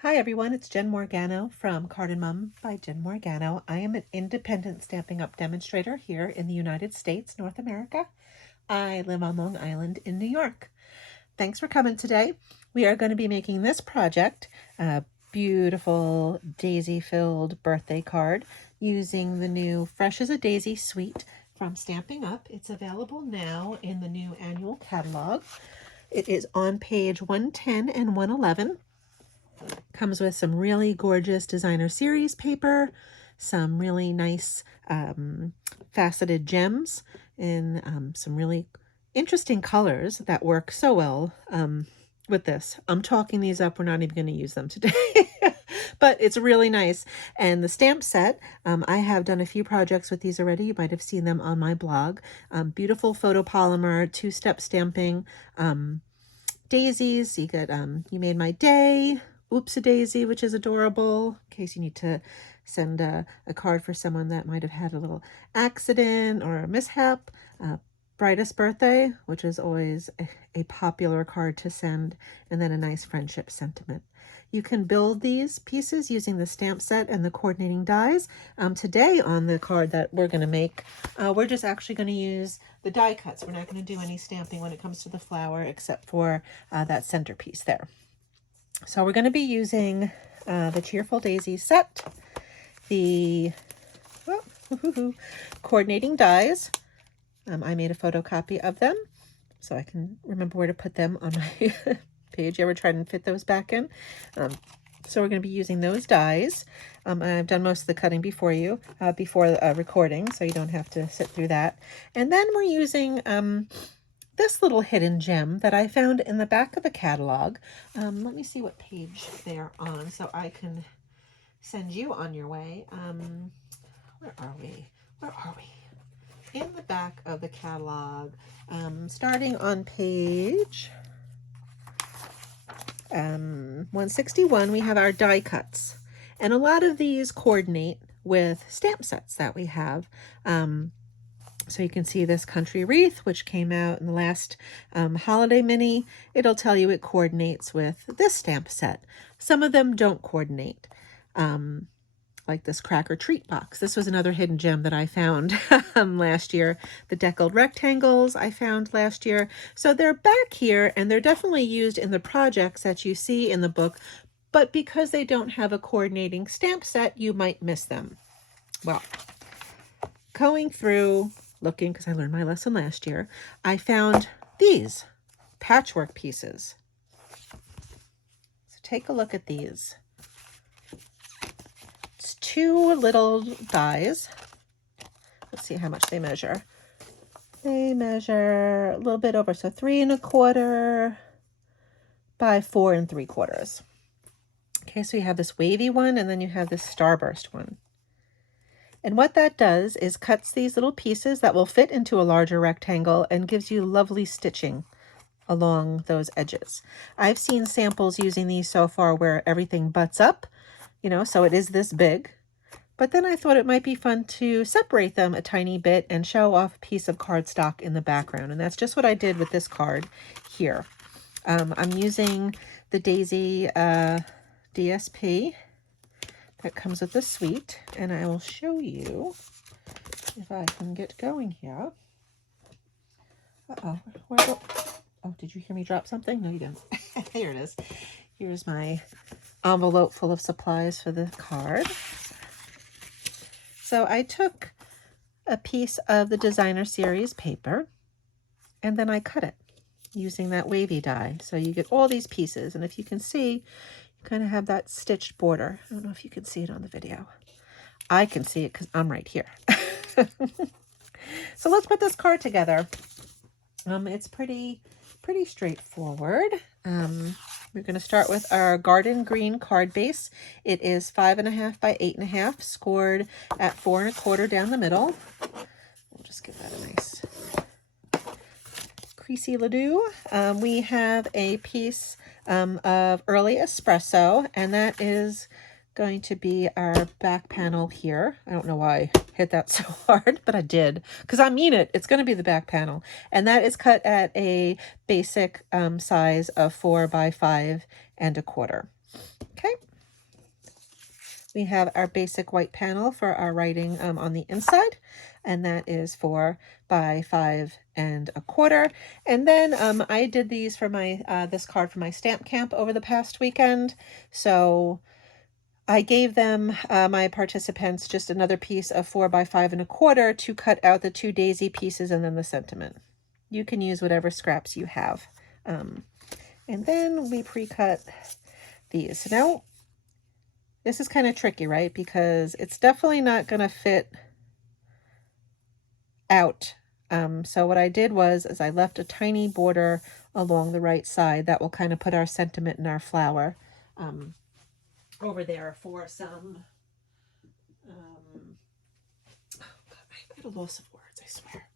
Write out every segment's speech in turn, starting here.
Hi everyone, it's Jen Morgano from Card and Mum by Jen Morgano. I am an independent Stampin' Up! Demonstrator here in the United States, North America. I live on Long Island in New York. Thanks for coming today. We are going to be making this project, a beautiful daisy-filled birthday card, using the new Fresh as a Daisy suite from Stampin' Up! It's available now in the new annual catalog. It is on page 110 and 111. Comes with some really gorgeous designer series paper, some really nice faceted gems, and some really interesting colors that work so well with this. I'm talking these up. We're not even going to use them today. But it's really nice. And the stamp set, I have done a few projects with these already. You might have seen them on my blog. Beautiful photopolymer, two-step stamping, daisies. You got You Made My Day, Oops a Daisy, which is adorable, in case you need to send a card for someone that might have had a little accident or a mishap. Brightest Birthday, which is always a popular card to send, and then a nice friendship sentiment. You can build these pieces using the stamp set and the coordinating dies. Today on the card that we're going to make, we're just actually going to use the die cuts. We're not going to do any stamping when it comes to the flower except for that centerpiece there. So we're going to be using the Cheerful Daisies set, the coordinating dies. I made a photocopy of them so I can remember where to put them on my page. You ever try and fit those back in? So we're going to be using those dies. I've done most of the cutting before recording, so you don't have to sit through that. And then we're using this little hidden gem that I found in the back of the catalog. Let me see what page they're on so I can send you on your way. Where are we? In the back of the catalog, starting on page 161, we have our die cuts. And a lot of these coordinate with stamp sets that we have. So you can see this country wreath, which came out in the last holiday mini. It'll tell you it coordinates with this stamp set. Some of them don't coordinate, like this cracker treat box. This was another hidden gem that I found last year. The deckled rectangles I found last year. So they're back here, and they're definitely used in the projects that you see in the book, but because they don't have a coordinating stamp set, you might miss them. Well, going through looking, because I learned my lesson last year, I found these patchwork pieces. So take a look at these. It's two little dies. Let's see how much they measure. They measure a little bit over, so 3 1/4 by 4 3/4. Okay, so you have this wavy one, and then you have this starburst one. And what that does is cuts these little pieces that will fit into a larger rectangle and gives you lovely stitching along those edges. I've seen samples using these so far where everything butts up, so it is this big. But then I thought it might be fun to separate them a tiny bit and show off a piece of cardstock in the background. And that's just what I did with this card here. I'm using the Daisy DSP that comes with the suite, and I will show you if I can get going here. Oh, did you hear me drop something? No, you didn't. Here it is. Here's my envelope full of supplies for the card. So I took a piece of the designer series paper, and then I cut it using that wavy die. So you get all these pieces, and if you can see, kind of have that stitched border. I don't know if you can see it on the video. I can see it because I'm right here. So let's put this card together. It's pretty straightforward. We're going to start with our garden green card base. It is 5 1/2 by 8 1/2, scored at 4 1/4 down the middle. We'll just give that a nice creasy ladoo. We have a piece of early espresso, and that is going to be our back panel here. I don't know why I hit that so hard, but I did, because I mean it. It's going to be the back panel, and that is cut at a basic size of 4 by 5 1/4. Okay, we have our basic white panel for our writing on the inside, and that is 4 by 5 1/4. And then I did these for my this card for my stamp camp over the past weekend. So I gave them, my participants, just another piece of 4 by 5 1/4 to cut out the 2 daisy pieces and then the sentiment. You can use whatever scraps you have. And then we pre-cut these. Now, this is kind of tricky, right? Because it's definitely not going to fit out. So what I did was I left a tiny border along the right side that will kind of put our sentiment and our flower over there for some, oh God, I had a loss of words, I swear.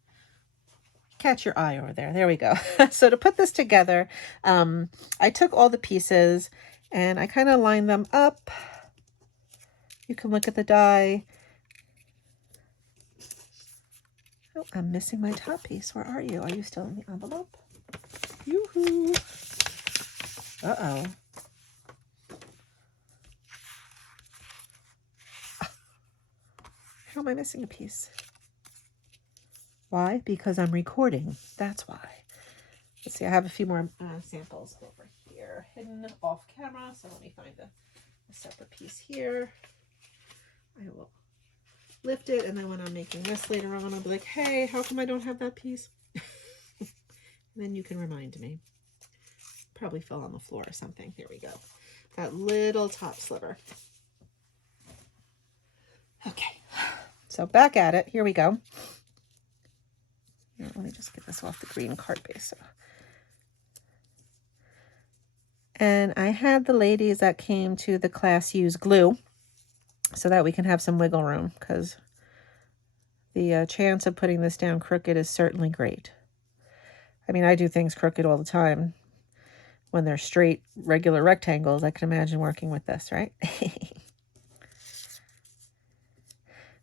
Catch your eye over there. There we go. So to put this together, I took all the pieces and I kind of lined them up. You can look at the die. Oh, I'm missing my top piece. Where are you? Are you still in the envelope? Yoo-hoo. Uh-oh. How am I missing a piece? Why? Because I'm recording. That's why. Let's see. I have a few more samples over here hidden off camera. So let me find a separate piece here. I will lift it, and then when I'm making this later on, I'll be like, hey, how come I don't have that piece? And then you can remind me. Probably fell on the floor or something. Here we go. That little top sliver. Okay, so back at it. Here we go. Here, let me just get this off the green card base. And I had the ladies that came to the class use glue so that we can have some wiggle room, because the chance of putting this down crooked is certainly great. I mean, I do things crooked all the time. When they're straight, regular rectangles, I can imagine working with this, right?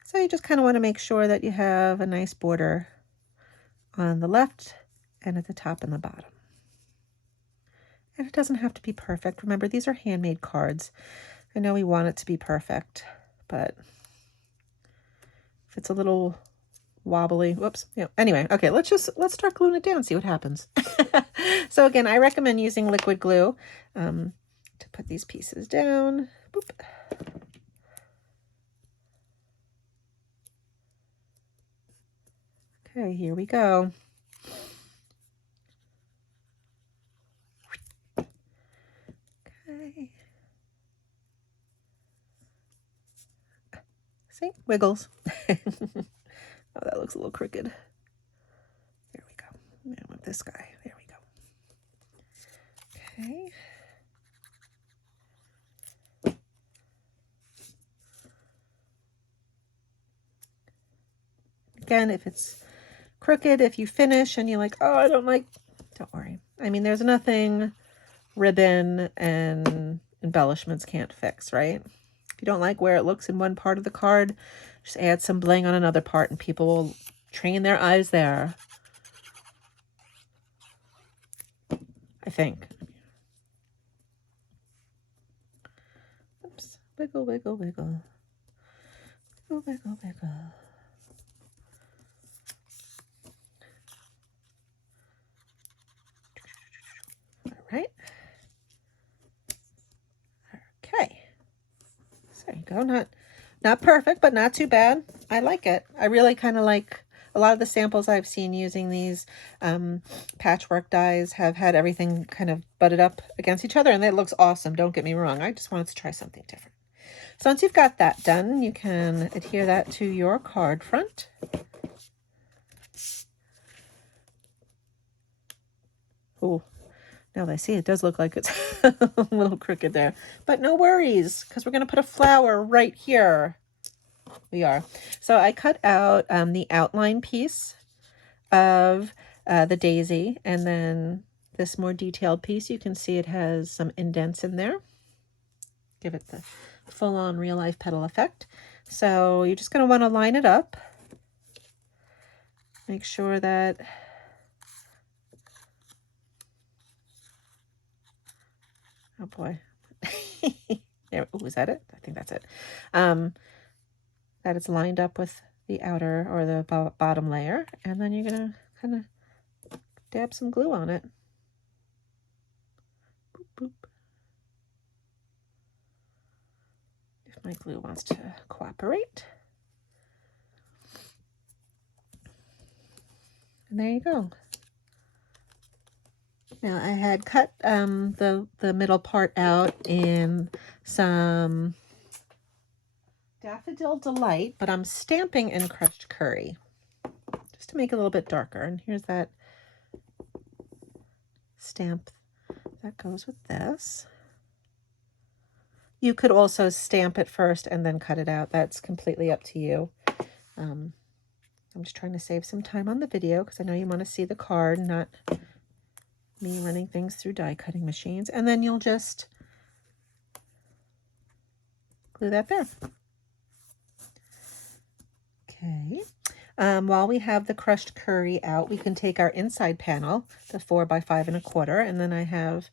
So you just kind of want to make sure that you have a nice border on the left and at the top and the bottom. And it doesn't have to be perfect. Remember, these are handmade cards. I know we want it to be perfect, but if it's a little wobbly, whoops. Yeah. Anyway, okay, let's start gluing it down, see what happens. So again, I recommend using liquid glue to put these pieces down. Boop. Okay, here we go. Okay. See? Wiggles. Oh, that looks a little crooked. There we go. Now with this guy. There we go. Okay. Again, if it's crooked, if you finish and you're like, oh, I don't worry. I mean, there's nothing ribbon and embellishments can't fix, right? If you don't like where it looks in one part of the card, just add some bling on another part and people will train their eyes there. I think. Oops. Wiggle, wiggle, wiggle. Wiggle, wiggle, wiggle. All right. Okay. So there you go. Not perfect, but not too bad. I like it. I really kind of like a lot of the samples I've seen using these patchwork dies have had everything kind of butted up against each other, and it looks awesome. Don't get me wrong. I just wanted to try something different. So once you've got that done, you can adhere that to your card front. Oh, now that I see it does look like it's a little crooked there, but no worries, because we're going to put a flower right here. We are. So I cut out the outline piece of the daisy, and then this more detailed piece, you can see it has some indents in there. Give it the full-on real-life petal effect. So you're just going to want to line it up. Make sure that oh boy. There, oh, is that it? I think that's it. That it's lined up with the outer or the bottom layer. And then you're going to kind of dab some glue on it. Boop, boop. If my glue wants to cooperate. And there you go. Now I had cut the middle part out in some Daffodil Delight, but I'm stamping in crushed curry just to make it a little bit darker. And here's that stamp that goes with this. You could also stamp it first and then cut it out. That's completely up to you. I'm just trying to save some time on the video because I know you want to see the card, not me running things through die cutting machines. And then you'll just glue that there. Okay. While we have the crushed curry out, we can take our inside panel, the 4 by 5 1/4, and then I have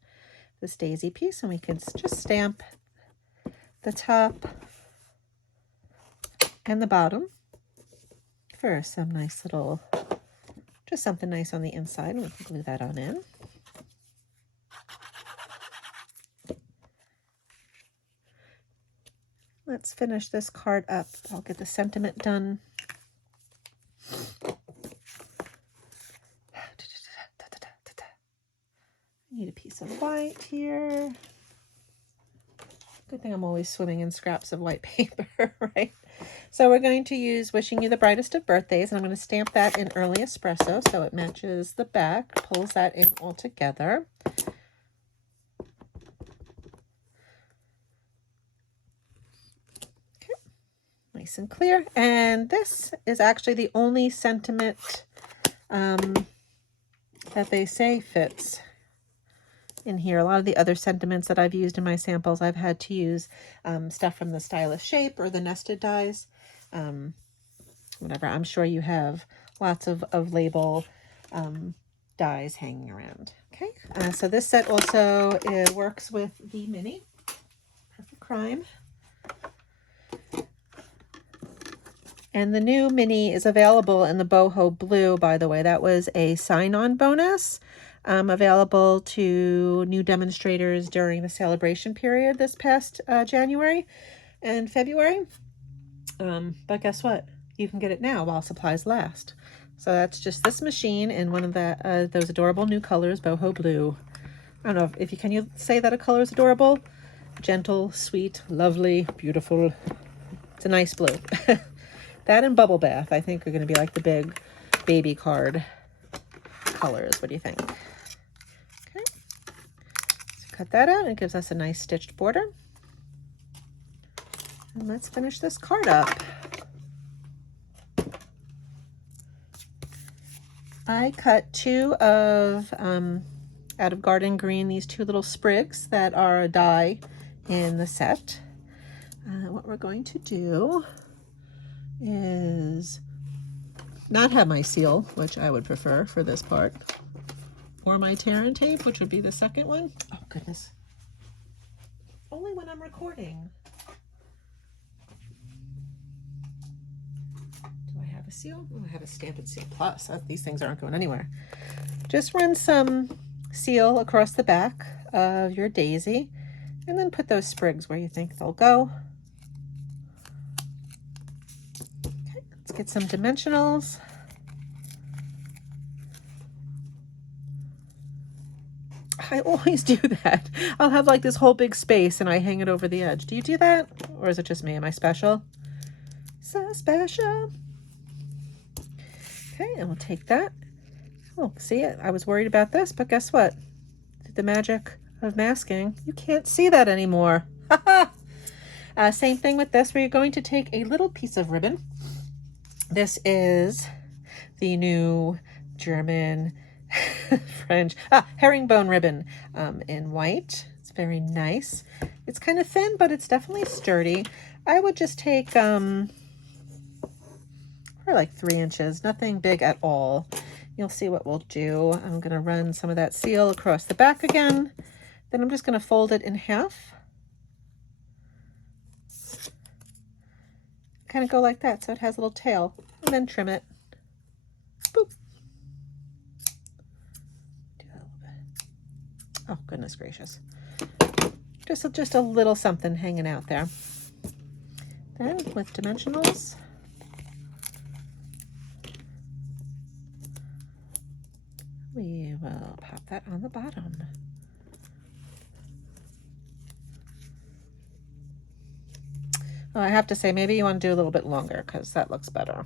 this daisy piece, and we can just stamp the top and the bottom for some nice little, just something nice on the inside, and we can glue that on in. Let's finish this card up. I'll get the sentiment done. I need a piece of white here. Good thing I'm always swimming in scraps of white paper, right? So we're going to use Wishing You the Brightest of Birthdays, and I'm going to stamp that in Early Espresso so it matches the back, pulls that in all together. Okay, nice and clear. And this is actually the only sentiment that they say fits in here. A lot of the other sentiments that I've used in my samples, I've had to use stuff from the Stylish Shape or the Nested Dies. Whatever. I'm sure you have lots of label dies hanging around. Okay, so this set also works with the mini Perfect Crime. And the new mini is available in the boho blue, by the way. That was a sign-on bonus. Available to new demonstrators during the celebration period this past January and February. But guess what? You can get it now while supplies last. So that's just this machine in one of those adorable new colors, boho blue. I don't know if you can say that a color is adorable? Gentle, sweet, lovely, beautiful. It's a nice blue. That and Bubble Bath, I think, are going to be like the big baby card colors. What do you think? Okay. So cut that out. It gives us a nice stitched border. And let's finish this card up. I cut two of, out of Garden Green, these two little sprigs that are a die in the set. What we're going to do is not have my seal, which I would prefer for this part, or my tear and tape, which would be the second one. Oh goodness. Only when I'm recording. Do I have a seal? Oh, I have a Stampin' Seal Plus. These things aren't going anywhere. Just run some seal across the back of your daisy and then put those sprigs where you think they'll go. Get some dimensionals. I always do that. I'll have like this whole big space and I hang it over the edge. Do you do that? Or is it just me? Am I special? So special. Okay, and we'll take that. Oh, see it? I was worried about this, but guess what? The magic of masking. You can't see that anymore. Same thing with this, where you're going to take a little piece of ribbon. This is the new German, French, herringbone ribbon in white. It's very nice. It's kind of thin, but it's definitely sturdy. I would just take for like 3 inches, nothing big at all. You'll see what we'll do. I'm going to run some of that seal across the back again. Then I'm just going to fold it in half. kind of go like that so it has a little tail, and then trim it. Boop. Do that a little bit. Oh, goodness gracious. Just a little something hanging out there. Then with dimensionals, we will pop that on the bottom. Oh, I have to say, maybe you want to do a little bit longer because that looks better.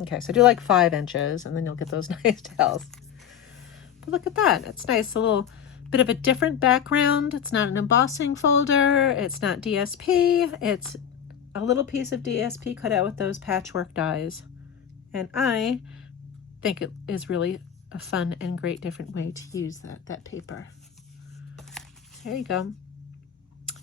Okay, so do like 5 inches and then you'll get those nice tails. But look at that. It's nice. A little bit of a different background. It's not an embossing folder. It's not DSP. It's a little piece of DSP cut out with those patchwork dies. And I think it is really a fun and great different way to use that paper. There you go.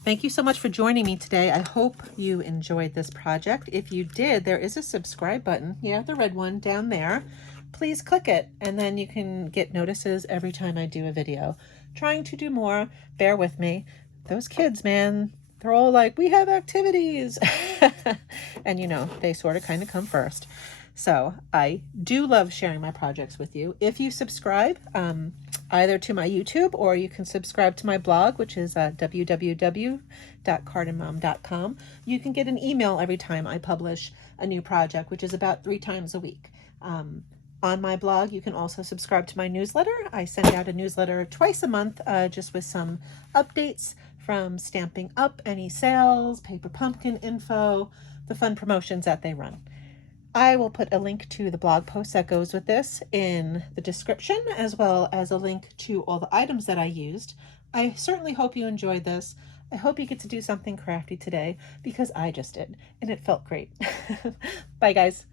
Thank you so much for joining me today. I hope you enjoyed this project. If you did, there is a subscribe button. Yeah, the red one down there. Please click it, and then you can get notices every time I do a video. Trying to do more. Bear with me. Those kids, man, they're all like, we have activities. And you know, they sort of kind of come first. So I do love sharing my projects with you. If you subscribe, either to my YouTube or you can subscribe to my blog, which is www.cardinmom.com. You can get an email every time I publish a new project, which is about 3 times a week. On my blog, you can also subscribe to my newsletter. I send out a newsletter twice a month, just with some updates from Stampin' Up, any sales, Paper Pumpkin info, the fun promotions that they run. I will put a link to the blog post that goes with this in the description, as well as a link to all the items that I used. I certainly hope you enjoyed this. I hope you get to do something crafty today, because I just did, and it felt great. Bye, guys.